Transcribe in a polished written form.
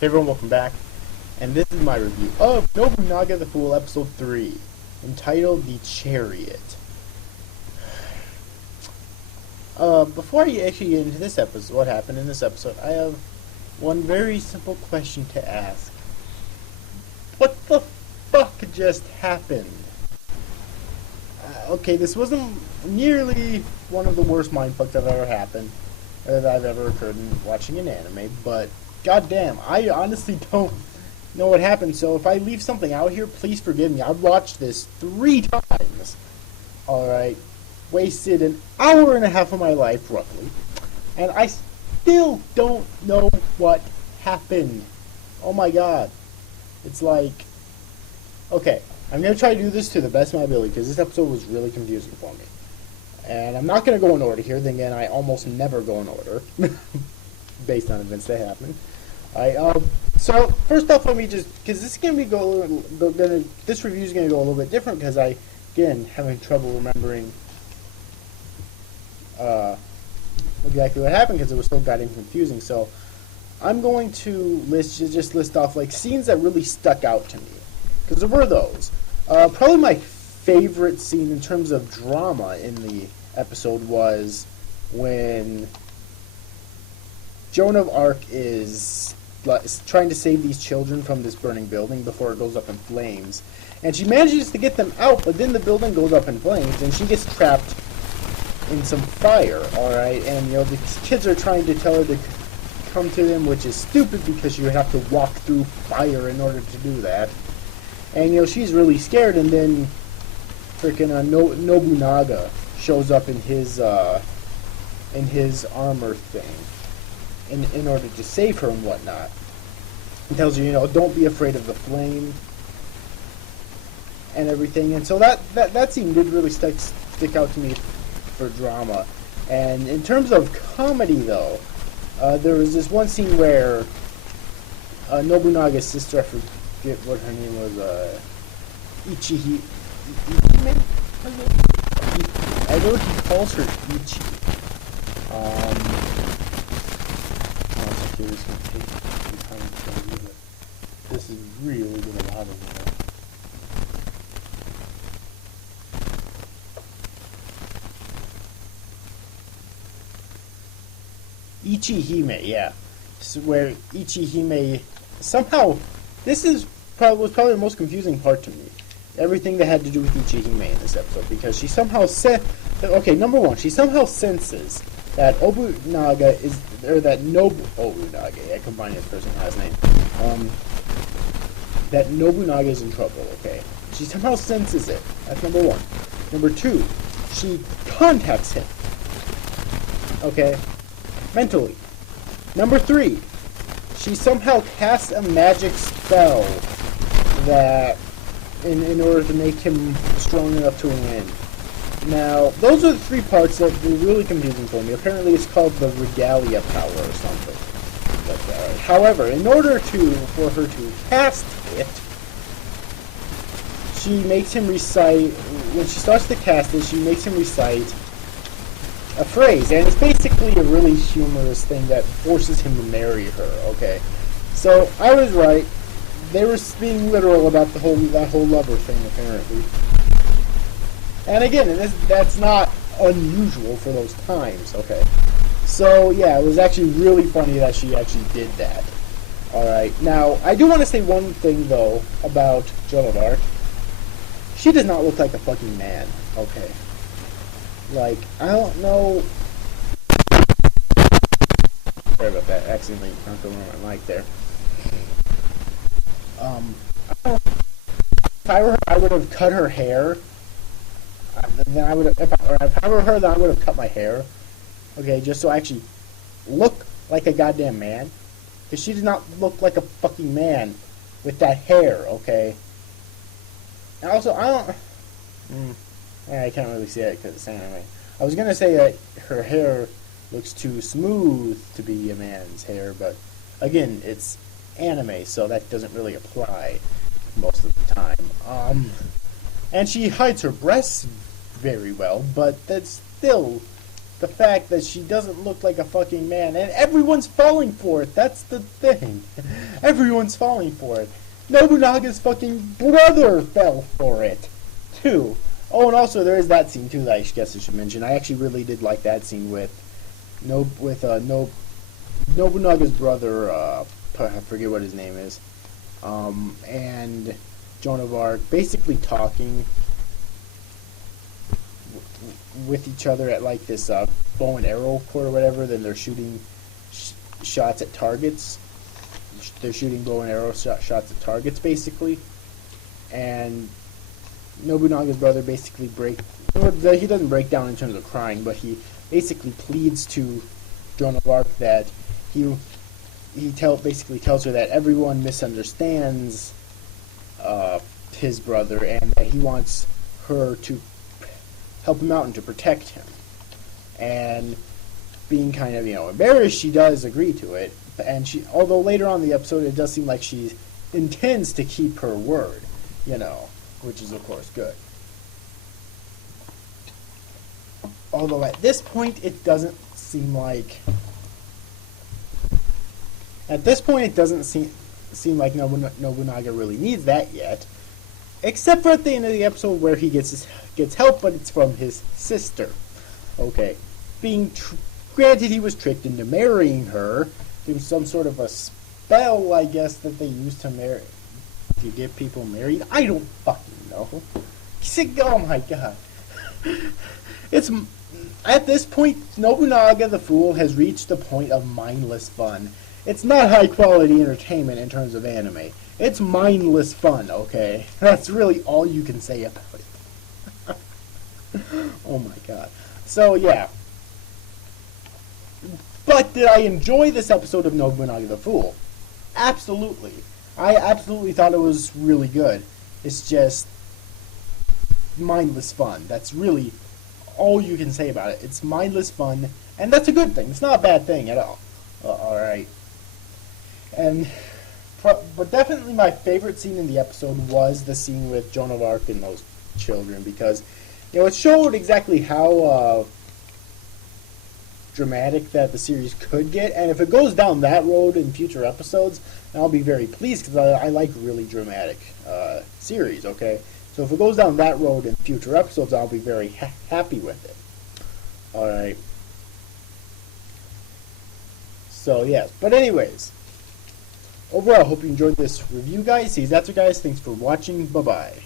Hey everyone, welcome back. And this is my review of Nobunaga the Fool, Episode 3, entitled The Chariot. Before I actually get into this episode, what happened in this episode, I have one very simple question to ask. What the fuck just happened? Okay, this wasn't nearly one of the worst mindfucks that I've ever occurred in watching an anime, but goddamn, I honestly don't know what happened, so if I leave something out here, please forgive me. I've watched this 3 times. Alright. Wasted an hour and a half of my life, roughly. And I still don't know what happened. Oh my god. It's like... Okay, I'm going to try to do this to the best of my ability, because this episode was really confusing for me. And I'm not going to go in order here, then again, I almost never go in order. Based on events that happen. So first off, let me just, because this is going to be this review is going to go a little bit different because I, again, having trouble remembering exactly what happened because it was so goddamn confusing. So I'm going to just list off like scenes that really stuck out to me, because there were those. Probably my favorite scene in terms of drama in the episode was when Joan of Arc is trying to save these children from this burning building before it goes up in flames. And she manages to get them out, but then the building goes up in flames, and she gets trapped in some fire, alright? And, you know, the kids are trying to tell her to come to them, which is stupid because you have to walk through fire in order to do that. And, you know, she's really scared, and then freaking Nobunaga shows up in his armor thing. In order to save her and whatnot. And tells her, you know, don't be afraid of the flame and everything. And so that scene did really stick out to me for drama. And in terms of comedy, though, there was this one scene where Nobunaga's sister, I forget what her name was, Ichihime? I know he calls her Ichi. It's going to take some time to do it. This is really going to bother me now. Ichihime, yeah. So where Ichihime somehow, this was probably the most confusing part to me. Everything that had to do with Ichihime in this episode, because she somehow said, okay, number one, she somehow senses that Nobunaga, I combined his first and last name, that Nobunaga is in trouble, okay? She somehow senses it. That's number one. Number two, she contacts him, okay? Mentally. Number three, she somehow casts a magic spell that, in order to make him strong enough to win. Now, those are the 3 parts that were really confusing for me. Apparently, it's called the Regalia power or something like that. However, in order for her to cast it, she makes him recite, when she starts to cast it, she makes him recite a phrase, and it's basically a really humorous thing that forces him to marry her, okay? So, I was right. They were being literal about that whole lover thing, apparently. And again, that's not unusual for those times, okay? So, yeah, it was actually really funny that she actually did that. Alright, now, I do want to say one thing, though, about Joan of Arc. She does not look like a fucking man, okay? Like, I don't know... Sorry about that, accidentally knocked over my mic there. I don't know. If I were her, I would have cut her hair. Then I would have, if I were her, then I would have cut my hair. Okay, just so I actually look like a goddamn man. Because she did not look like a fucking man with that hair, okay? And also, I can't really see it because it's anime. I was going to say that her hair looks too smooth to be a man's hair, but again, it's anime, so that doesn't really apply most of the time. And she hides her breasts very well, but that's still the fact that she doesn't look like a fucking man, and everyone's falling for it. That's the thing. Everyone's falling for it. Nobunaga's fucking brother fell for it, too. Oh, and also there is that scene too that I guess I should mention. I actually really did like that scene with Nobunaga's brother. I forget what his name is, and Joan of Arc basically talking with each other at like this bow and arrow court or whatever. Then they're shooting shots at targets. They're shooting bow and arrow shots at targets basically, and Nobunaga's brother basically he doesn't break down in terms of crying, but he basically pleads to Joan of Arc that basically tells her that everyone misunderstands his brother, and that he wants her to help him out and to protect him. And being kind of, embarrassed, she does agree to it. And although later on in the episode it does seem like she intends to keep her word, which is of course good. Although at this point it doesn't seem like Nobunaga really needs that yet, except for at the end of the episode where he gets help, but it's from his sister. Okay, granted, he was tricked into marrying her through some sort of a spell, I guess, that they use to get people married. I don't fucking know. Oh my god. At this point, Nobunaga the Fool has reached the point of mindless fun. It's not high-quality entertainment in terms of anime. It's mindless fun, okay? That's really all you can say about it. Oh my god. So, yeah. But did I enjoy this episode of Nobunaga the Fool? Absolutely. I absolutely thought it was really good. It's just mindless fun. That's really all you can say about it. It's mindless fun, and that's a good thing. It's not a bad thing at all. Alright. But definitely my favorite scene in the episode was the scene with Joan of Arc and those children, because it showed exactly how dramatic that the series could get, and if it goes down that road in future episodes, I'll be very pleased, because I like really dramatic series, okay? So if it goes down that road in future episodes, I'll be very happy with it. Alright. So, yes. But anyways, overall, I hope you enjoyed this review, guys. See you after, guys. Thanks for watching. Bye-bye.